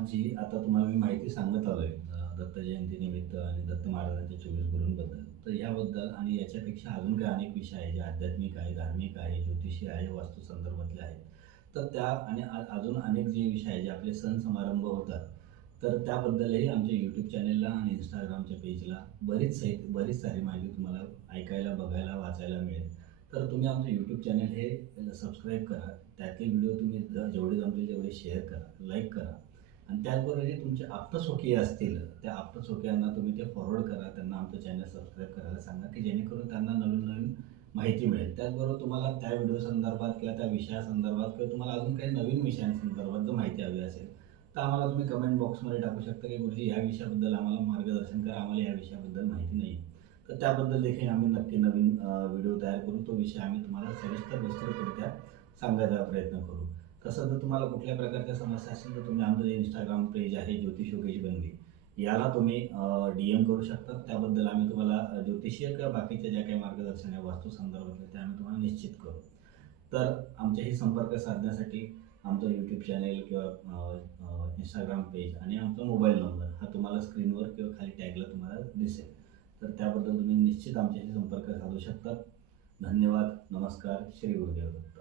जी आता तुम्हाला मी माहिती सांगत आलोय दत्त जयंतीनिमित्त आणि दत्त महाराजांच्या 24 गुरूंबद्दल. तर याबद्दल आणि याच्यापेक्षा अजून काही अनेक विषय आहेत, जे आध्यात्मिक आहे, धार्मिक आहे, ज्योतिषी आहे, वास्तू संदर्भातले आहेत. तर त्या आणि अजून अनेक जे विषय आहेत, जे आपले सण समारंभ होतात, तर त्याबद्दलही आमच्या YouTube चॅनेलला आणि Instagramच्या पेजला बरीच सारी माहिती तुम्हाला ऐकायला, बघायला, वाचायला मिळेल. तर तुम्ही आमचं YouTube चॅनल हे सबस्क्राईब करा. त्यातले व्हिडिओ तुम्ही जेवढे जमतील तेवढे शेअर करा, लाईक करा आणि त्याचबरोबर जे तुमचे आप्तस्वकीय असतील, त्या आप्तस्वकीयांना तुम्ही ते फॉरवर्ड करा. त्यांना आमचं चॅनल सबस्क्राईब करायला सांगा, की जेणेकरून त्यांना नवीन-नवीन माहिती मिळेल. त्याचबरोबर तुम्हाला त्या व्हिडिओ संदर्भात किंवा त्या विषयासंदर्भात किंवा तुम्हाला अजून काही नवीन विषयांसंदर्भात जर माहिती हवी असेल, तर आम्हाला तुम्ही कमेंट बॉक्समध्ये टाकू शकता, की गुरुजी ह्या विषयाबद्दल आम्हाला मार्गदर्शन करा, आम्हाला या विषयाबद्दल माहिती नाही. तर त्याबद्दल देखील आम्ही नक्की नवीन व्हिडिओ तयार करू. तो विषय आम्ही तुम्हाला सविस्तर विस्तृतरित्या सांगायचा प्रयत्न करू. तसं जर तुम्हाला कुठल्या प्रकारच्या समस्या असतील तर तुम्ही आमचं जे Instagram पेज आहे ज्योतिष योगेश बनगे, याला तुम्ही DM करू शकता. त्याबद्दल आम्ही तुम्हाला ज्योतिषीय किंवा बाकीच्या ज्या काही मार्गदर्शन आहे वास्तू संदर्भातले ते आम्ही तुम्हाला निश्चित करू. तर आमच्याशी संपर्क साधण्यासाठी आमचं YouTube चॅनेल किंवा Instagram पेज आणि आमचा मोबाईल नंबर हा तुम्हाला स्क्रीनवर किंवा खाली टॅगला तुम्हाला दिसेल. तर त्याबद्दल तुम्ही निश्चित आमच्याशी संपर्क साधू शकता. धन्यवाद. नमस्कार. श्री गुरुदेव.